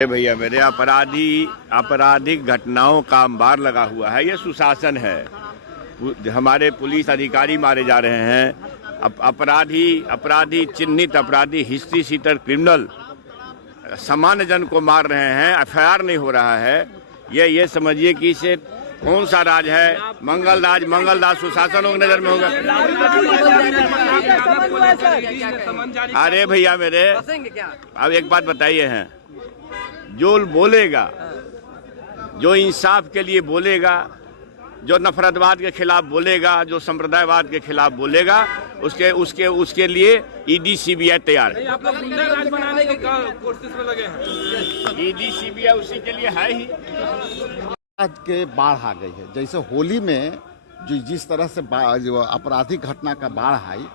भैया मेरे आपराधिक घटनाओं का अंबार लगा हुआ है। ये सुशासन है। हमारे पुलिस अधिकारी मारे जा रहे हैं। अपराधी चिन्हित अपराधी, हिस्ट्री शीटर, क्रिमिनल सामान्य जन को मार रहे हैं। एफआईआर नहीं हो रहा है। ये समझिए कि इसे कौन सा राज है? मंगलराज सुशासन की नजर में होगा। अरे भैया मेरे, अब एक बात बताइए हैं, जो बोलेगा, जो इंसाफ के लिए बोलेगा, जो नफरतवाद के खिलाफ बोलेगा, जो संप्रदायवाद के खिलाफ बोलेगा, उसके लिए ईडी सीबीआई तैयार है। आप लोग गुंडाराज बनाने की कोशिश में लगे हैं। ईडी सीबीआई उसी के लिए है ही। आज के बाढ़ आ गई है। जैसे होली में जिस तरह से आपराधिक घटना का बाढ़ आई,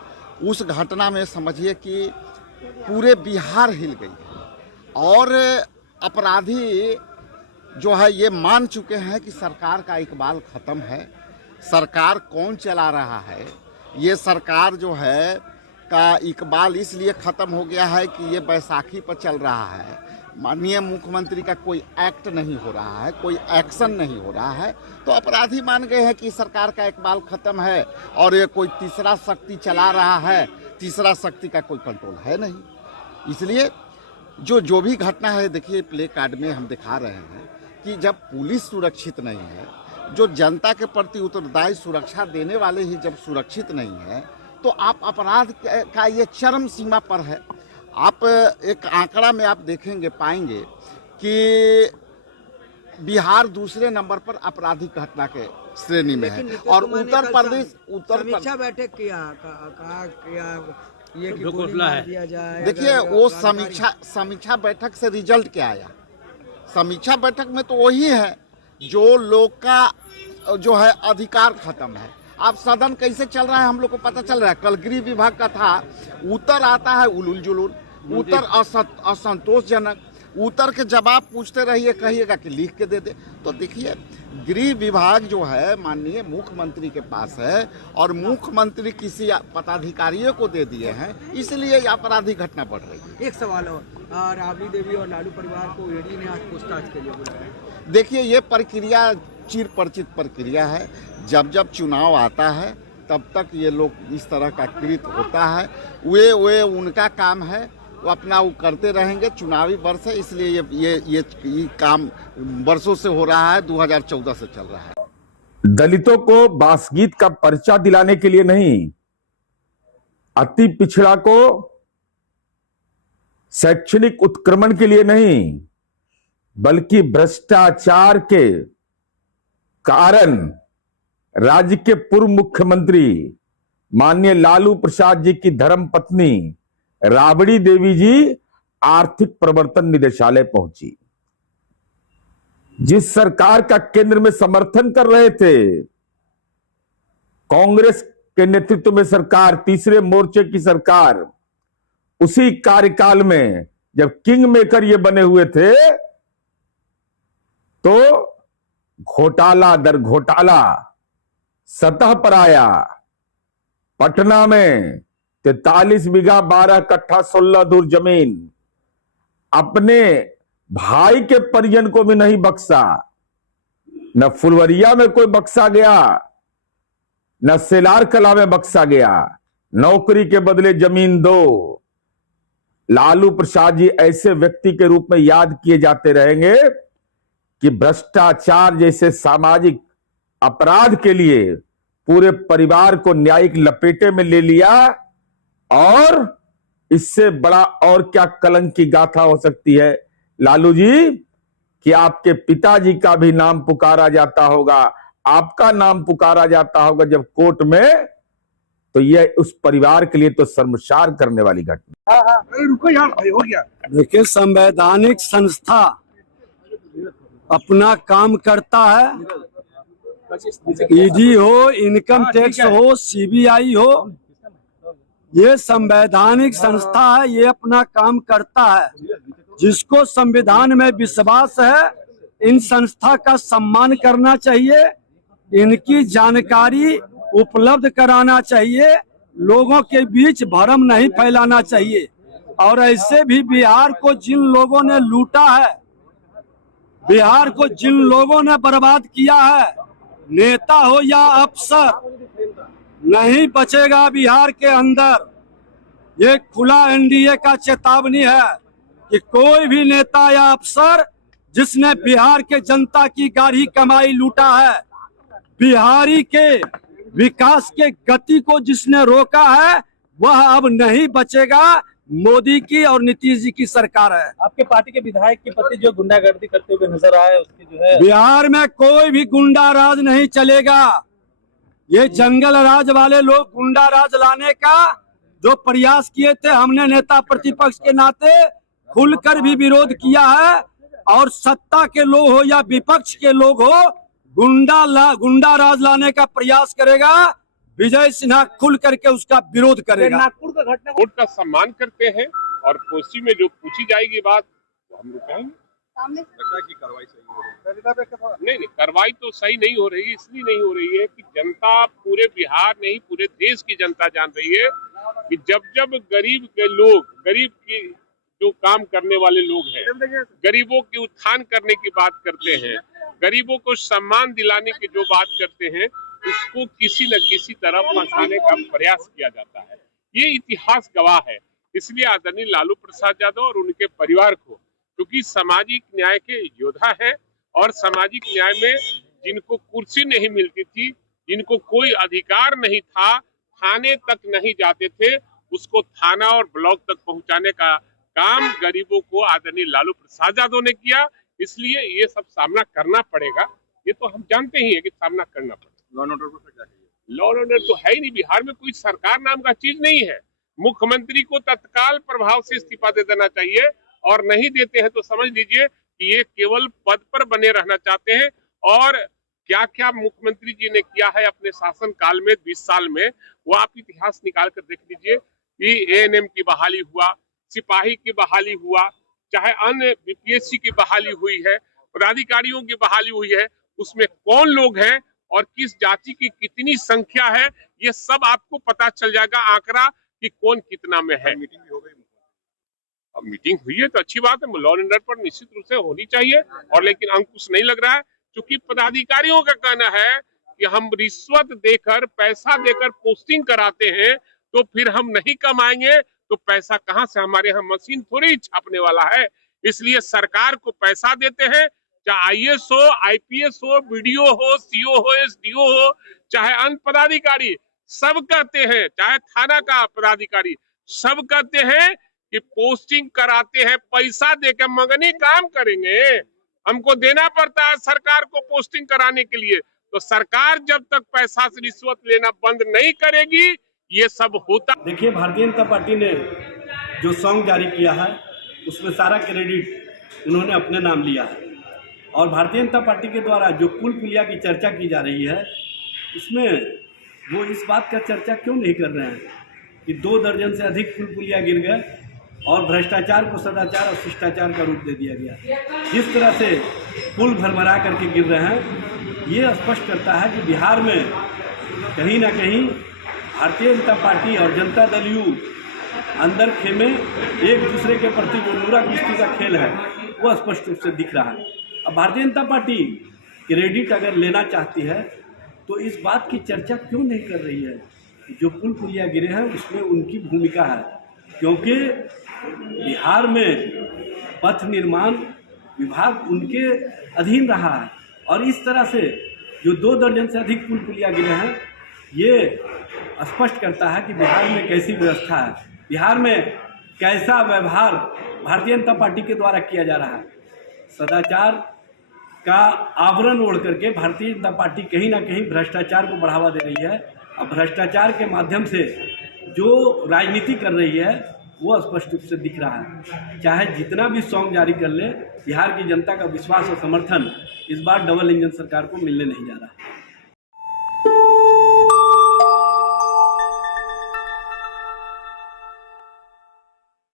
उस घटना में समझिए कि पूरे बिहार हिल गई है। और अपराधी जो है ये मान चुके हैं कि सरकार का इकबाल खत्म है। सरकार कौन चला रहा है? ये सरकार जो है का इकबाल इसलिए खत्म हो गया है कि ये बैसाखी पर चल रहा है। माननीय मुख्यमंत्री का कोई एक्ट नहीं हो रहा है, कोई एक्शन नहीं हो रहा है, तो अपराधी मान गए हैं कि सरकार का इकबाल खत्म है और ये कोई तीसरा शक्ति चला रहा है। तीसरा शक्ति का कोई कंट्रोल है नहीं। इसलिए जो भी घटना है, देखिए प्ले कार्ड में हम दिखा रहे हैं कि जब पुलिस सुरक्षित नहीं है, जो जनता के प्रति उत्तरदायी सुरक्षा देने वाले ही जब सुरक्षित नहीं है, तो आप अपराध का ये चरम सीमा पर है। आप एक आंकड़ा में आप देखेंगे, पाएंगे कि बिहार दूसरे नंबर पर आपराधिक घटना के श्रेणी में है और उत्तर प्रदेश समीक्षा बैठक किया ये कि घोषणा है। दिया जाए। देखिए वो समीक्षा बैठक से रिजल्ट क्या आया? समीक्षा बैठक में तो वही है जो लोग का जो है अधिकार खत्म है। आप सदन कैसे चल रहा है हम लोग को पता चल रहा है। कल गृह विभाग का था, उत्तर आता है उलूल जुलूल, उत्तर असंतोषजनक, उत्तर के जवाब पूछते रहिए, कहिएगा कि लिख के दे दे। तो देखिए गृह विभाग जो है माननीय मुख्यमंत्री के पास है और मुख्यमंत्री किसी पदाधिकारियों को दे दिए हैं, इसलिए आपराधिक घटना बढ़ रही है। एक सवाल और राबड़ी देवी और लालू परिवार को ईडी ने आज पूछताछ के लिए बुलाया। देखिए ये प्रक्रिया चिर परिचित प्रक्रिया है। जब चुनाव आता है तब तक ये लोग इस तरह का कृत होता है। वे उनका काम है, वो अपना वो करते रहेंगे। चुनावी वर्ष है, इसलिए ये काम वर्षों से हो रहा है, 2014 से चल रहा है। दलितों को बासगीत का पर्चा दिलाने के लिए नहीं, अति पिछड़ा को शैक्षणिक उत्क्रमण के लिए नहीं, बल्कि भ्रष्टाचार के कारण राज्य के पूर्व मुख्यमंत्री माननीय लालू प्रसाद जी की धर्मपत्नी राबड़ी देवी जी आर्थिक प्रवर्तन निदेशालय पहुंची। जिस सरकार का केंद्र में समर्थन कर रहे थे, कांग्रेस के नेतृत्व में सरकार, तीसरे मोर्चे की सरकार, उसी कार्यकाल में जब किंग मेकर ये बने हुए थे, तो घोटाला दर घोटाला सतह पर आया। पटना में 43 बीघा 12 कट्ठा 16 दूर जमीन अपने भाई के परिजन को भी नहीं बख्शा। न फुलवरिया में कोई बख्शा गया, न सेलार कला में बख्शा गया। नौकरी के बदले जमीन दो। लालू प्रसाद जी ऐसे व्यक्ति के रूप में याद किए जाते रहेंगे कि भ्रष्टाचार जैसे सामाजिक अपराध के लिए पूरे परिवार को न्यायिक लपेटे में ले लिया। और इससे बड़ा और क्या कलंक की गाथा हो सकती है लालू जी, कि आपके पिताजी का भी नाम पुकारा जाता होगा, आपका नाम पुकारा जाता होगा जब कोर्ट में, तो यह उस परिवार के लिए तो शर्मसार करने वाली घटना। रुको यार, हो गया। देखिए संवैधानिक संस्था अपना काम करता है। ईडी हो, इनकम टैक्स हो, सीबीआई हो, ये संवैधानिक संस्था है, ये अपना काम करता है। जिसको संविधान में विश्वास है, इन संस्था का सम्मान करना चाहिए, इनकी जानकारी उपलब्ध कराना चाहिए, लोगों के बीच भ्रम नहीं फैलाना चाहिए। और ऐसे भी बिहार को जिन लोगों ने लूटा है, बिहार को जिन लोगों ने बर्बाद किया है, नेता हो या अफसर, नहीं बचेगा बिहार के अंदर। ये खुला एनडीए का चेतावनी है कि कोई भी नेता या अफसर जिसने बिहार के जनता की गाढ़ी कमाई लूटा है, बिहारी के विकास के गति को जिसने रोका है, वह अब नहीं बचेगा। मोदी की और नीतीश जी की सरकार है। आपके पार्टी के विधायक के पति जो गुंडागर्दी करते हुए नजर आए, उसकी जो है बिहार में कोई भी गुंडा राज नहीं चलेगा। ये जंगल राज वाले लोग गुंडा राज लाने का जो प्रयास किए थे, हमने नेता प्रतिपक्ष के नाते खुलकर भी विरोध किया है। और सत्ता के लोग हो या विपक्ष के लोग हो, गुंडा राज लाने का प्रयास करेगा, विजय सिन्हा खुल करके उसका विरोध करेगा। नागपुर का घटना कोर्ट का सम्मान करते हैं और कोर्सी में जो पूछी जाएगी बात वो हम लोग कहेंगे। की कार्रवाई सही हो रही है? नहीं, कार्रवाई तो सही नहीं हो रही, इसलिए नहीं हो रही है कि जनता, पूरे बिहार नहीं पूरे देश की जनता जान रही है कि जब गरीब के लोग, गरीब की जो काम करने वाले लोग हैं, गरीबों के उत्थान करने की बात करते हैं, गरीबों को सम्मान दिलाने की जो बात करते हैं, उसको किसी न किसी तरफ फंसाने का प्रयास किया जाता है। ये इतिहास गवाह है। इसलिए आदरणीय लालू प्रसाद यादव और उनके परिवार को, क्योंकि सामाजिक न्याय के योद्धा है और सामाजिक न्याय में जिनको कुर्सी नहीं मिलती थी, जिनको कोई अधिकार नहीं था, थाने तक नहीं जाते थे, उसको थाना और ब्लॉक तक पहुंचाने का काम गरीबों को आदरणीय लालू प्रसाद यादव ने किया। इसलिए ये सब सामना करना पड़ेगा। ये तो हम जानते ही है कि सामना करना पड़ेगा। लॉ एंड ऑर्डर को क्या कहिए? लॉ एंड ऑर्डर तो है ही नहीं। बिहार में कोई सरकार नाम का चीज नहीं है। मुख्यमंत्री को तत्काल प्रभाव से इस्तीफा दे देना चाहिए और नहीं देते हैं तो समझ लीजिए कि ये केवल पद पर बने रहना चाहते हैं। और क्या क्या मुख्यमंत्री जी ने किया है अपने शासन काल में 20 साल में, वो आप इतिहास निकाल कर देख लीजिए कि एएनएम की बहाली हुआ, सिपाही की बहाली हुआ, चाहे अन्य बीपीएससी की बहाली हुई है, पदाधिकारियों की बहाली हुई है, उसमें कौन लोग हैं और किस जाति की कितनी संख्या है, ये सब आपको पता चल जाएगा आंकड़ा कि कौन कितना में है। मीटिंग भी हो गई। अब मीटिंग हुई है तो अच्छी बात है। लॉ एंड ऑर्डर पर निश्चित रूप से होनी चाहिए और लेकिन अंकुश नहीं लग रहा है, क्योंकि पदाधिकारियों का कहना है कि हम रिश्वत देकर, पैसा देकर पोस्टिंग कराते हैं तो फिर हम नहीं कमाएंगे तो पैसा कहां से? हमारे यहाँ मशीन थोड़ी छापने वाला है। इसलिए सरकार को पैसा देते हैं, चाहे आईएएस हो, आईपीएस हो, बीडीओ हो, सीओ हो, एसडीओ हो, चाहे अन्य पदाधिकारी, सब कहते हैं, चाहे थाना का पदाधिकारी, सब कहते हैं कि पोस्टिंग कराते हैं, पैसा देकर मंगनी काम करेंगे। हमको देना पड़ता है सरकार को पोस्टिंग कराने के लिए। तो सरकार जब तक पैसा से रिश्वत लेना बंद नहीं करेगी, ये सब होता। देखिए, भारतीय जनता पार्टी ने जो सॉन्ग जारी किया है उसमें सारा क्रेडिट उन्होंने अपने नाम लिया है। और भारतीय जनता पार्टी के द्वारा जो पुल पुलिया की चर्चा की जा रही है, उसमें वो इस बात का चर्चा क्यों नहीं कर रहे हैं कि 2 दर्जन से अधिक पुल पुलिया गिर गए और भ्रष्टाचार को सदाचार और शिष्टाचार का रूप दे दिया गया। जिस तरह से पुल भरभरा करके गिर रहे हैं, ये स्पष्ट करता है कि बिहार में कहीं ना कहीं भारतीय जनता पार्टी और जनता दल यू अंदर खेमे एक दूसरे के प्रति जो नूरा कुश्ती का खेल है वो स्पष्ट रूप से दिख रहा है। अब भारतीय जनता पार्टी क्रेडिट अगर लेना चाहती है तो इस बात की चर्चा क्यों नहीं कर रही है कि जो पुल पुलिया गिरे हैं उसमें उनकी भूमिका है। क्योंकि बिहार में पथ निर्माण विभाग उनके अधीन रहा है और इस तरह से जो 2 दर्जन से अधिक पुल पुलिया गिरे हैं, ये स्पष्ट करता है कि बिहार में कैसी व्यवस्था है, बिहार में कैसा व्यवहार भारतीय जनता पार्टी के द्वारा किया जा रहा है। सदाचार का आवरण ओढ़ करके भारतीय जनता पार्टी कहीं ना कहीं भ्रष्टाचार को बढ़ावा दे रही है। अब भ्रष्टाचार के माध्यम से जो राजनीति कर रही है वो स्पष्ट रूप से दिख रहा है। चाहे जितना भी सॉन्ग जारी कर ले, बिहार की जनता का विश्वास और समर्थन इस बार डबल इंजन सरकार को मिलने नहीं जा रहा है।